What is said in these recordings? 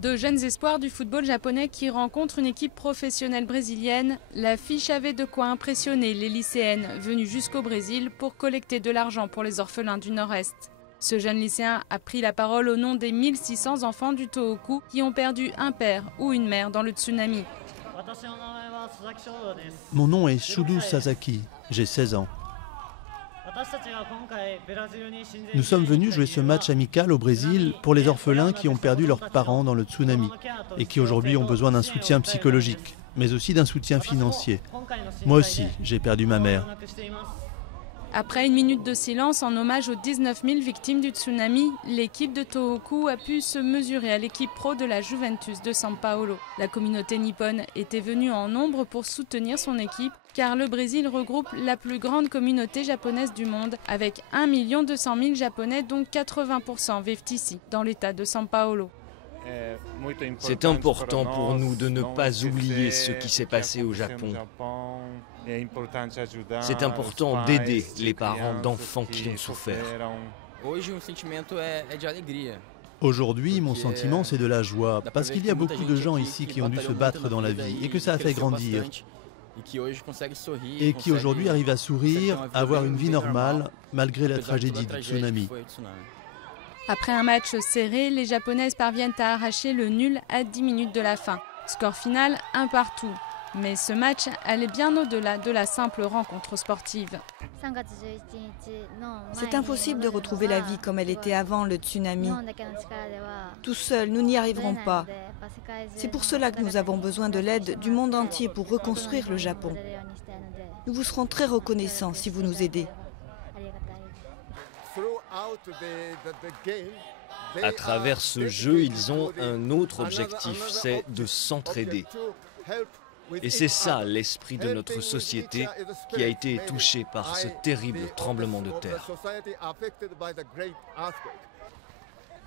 Deux jeunes espoirs du football japonais qui rencontrent une équipe professionnelle brésilienne, l'affiche avait de quoi impressionner les lycéennes venues jusqu'au Brésil pour collecter de l'argent pour les orphelins du Nord-Est. Ce jeune lycéen a pris la parole au nom des 1600 enfants du Tohoku qui ont perdu un père ou une mère dans le tsunami. Mon nom est Shudu Sasaki, j'ai 16 ans. Nous sommes venus jouer ce match amical au Brésil pour les orphelins qui ont perdu leurs parents dans le tsunami et qui aujourd'hui ont besoin d'un soutien psychologique, mais aussi d'un soutien financier. Moi aussi, j'ai perdu ma mère. Après une minute de silence en hommage aux 19 000 victimes du tsunami, l'équipe de Tohoku a pu se mesurer à l'équipe pro de la Juventus de São Paulo. La communauté nippone était venue en nombre pour soutenir son équipe, car le Brésil regroupe la plus grande communauté japonaise du monde, avec 1 200 000 Japonais, dont 80% vivent ici, dans l'état de São Paulo. C'est important pour nous de ne pas oublier ce qui s'est passé au Japon. C'est important d'aider les parents d'enfants qui ont souffert. Aujourd'hui, mon sentiment, c'est de la joie, parce qu'il y a beaucoup de gens ici qui ont dû se battre dans la vie et que ça a fait grandir. Et qui aujourd'hui arrivent à sourire, à avoir une vie normale, malgré la tragédie du tsunami. Après un match serré, les Japonaises parviennent à arracher le nul à 10 minutes de la fin. Score final, 1-1. Mais ce match allait bien au-delà de la simple rencontre sportive. C'est impossible de retrouver la vie comme elle était avant le tsunami. Tout seul, nous n'y arriverons pas. C'est pour cela que nous avons besoin de l'aide du monde entier pour reconstruire le Japon. Nous vous serons très reconnaissants si vous nous aidez. À travers ce jeu, ils ont un autre objectif, c'est de s'entraider. Et c'est ça l'esprit de notre société qui a été touché par ce terrible tremblement de terre.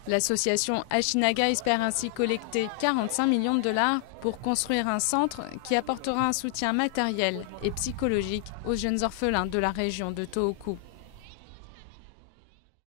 L'association Ashinaga espère ainsi collecter 45 millions de dollars pour construire un centre qui apportera un soutien matériel et psychologique aux jeunes orphelins de la région de Tohoku.